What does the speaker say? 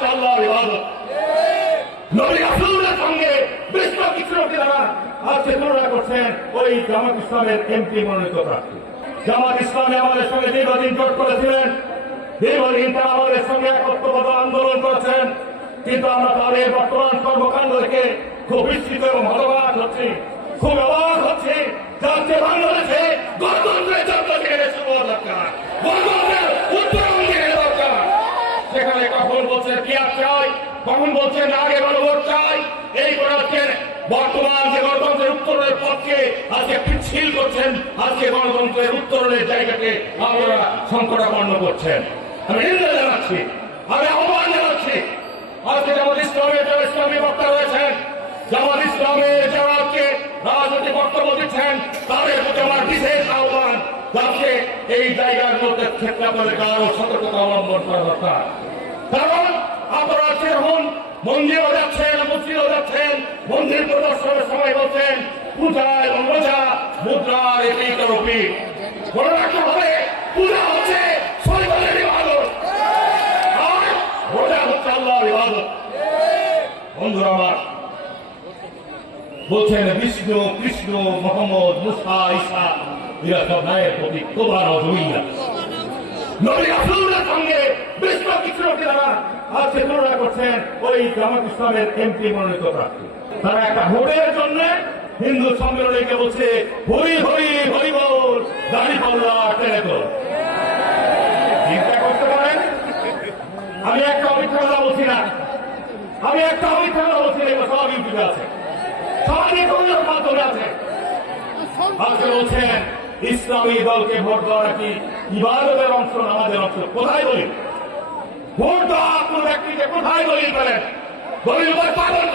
হচ্ছে আল্লাহর ইবাদত। নবী রাসূলের সঙ্গে বেশ কিছু লোকেরা আজ তুলনা করছেন ওই জামাত ইসলামের এমপি মনোনীত প্রার্থী। জামাত ইসলামে আমাদের সঙ্গে দীর্ঘদিন জোট করেছিলেন। দীর্ঘদিন তারা আমাদের সঙ্গে একত্রগত আন্দোলন করেছেন। কিন্তু আমরা তাদের বর্তমান কর্মকাণ্ড দেখে খুব বিস্তৃত এবং হতবাক হচ্ছি। খুব অবাক হচ্ছি যাচ্ছে বাংলাদেশে গণতন্ত্রের জন্য দরকার। আর চাই কখন বলছেন আগে গণভোট চাই। এই করে বর্তমান যে গণতন্ত্রের উত্তরণের পক্ষে আজকে পিছিল করছেন, আজকে গণতন্ত্রের উত্তরণের জায়গাকে আপনারা সংকটাপন্ন করছেন। আমি নিন্দা জানাচ্ছি, আমি আহ্বান জানাচ্ছি। আজকে জামাত ইসলামের যারা ইসলামী বক্তা রয়েছেন, জামাত ইসলামের যারা আজকে রাজনৈতিক বক্তব্য দিচ্ছেন, তাদের প্রতি আমার বিশেষ আহ্বান যাতে এই জায়গার মধ্যে ক্ষেত্রে আপনাদের আরও সতর্কতা অবলম্বন করা দরকার। কারণ আপনারা সেরকম মন্দিরও যাচ্ছেন মসজিদও যাচ্ছেন, মন্দির প্রদর্শনের সময় বলছেন, পূজা এবং রোজা মুদ্রার এটি তরফি মনে রাখতে হবে, পূজা হচ্ছে বন্ধুরা বলছেন বিষ্ণু, কৃষ্ণ, মোহাম্মদ সঙ্গে আজকে তুলনা করছেন ওই জামাত ইসলামের এমপি মনোনীত প্রার্থী। তারা একটা ভোটের জন্য হিন্দু সম্মেলনে গিয়ে বলছে, হরি হরি হরি বল, দাড়ি পাল্লা, টেনে তোল। চিন্তা করতে পারেন? আমি একটা অমিথ্যা কথা বলছি না। আমি একটা অমিথ্যা কথা বলছি না সব ইউটিউবে আছে। সবাই কোনো মাধ্যমে আছে। আজকে বলছেন, ইসলামী দলকে ভোট দেওয়া নাকি ইবাদতের অংশ আমাদের অংশ? কোথায় কোন কোথায় দলিল পেলেন দলিল পালন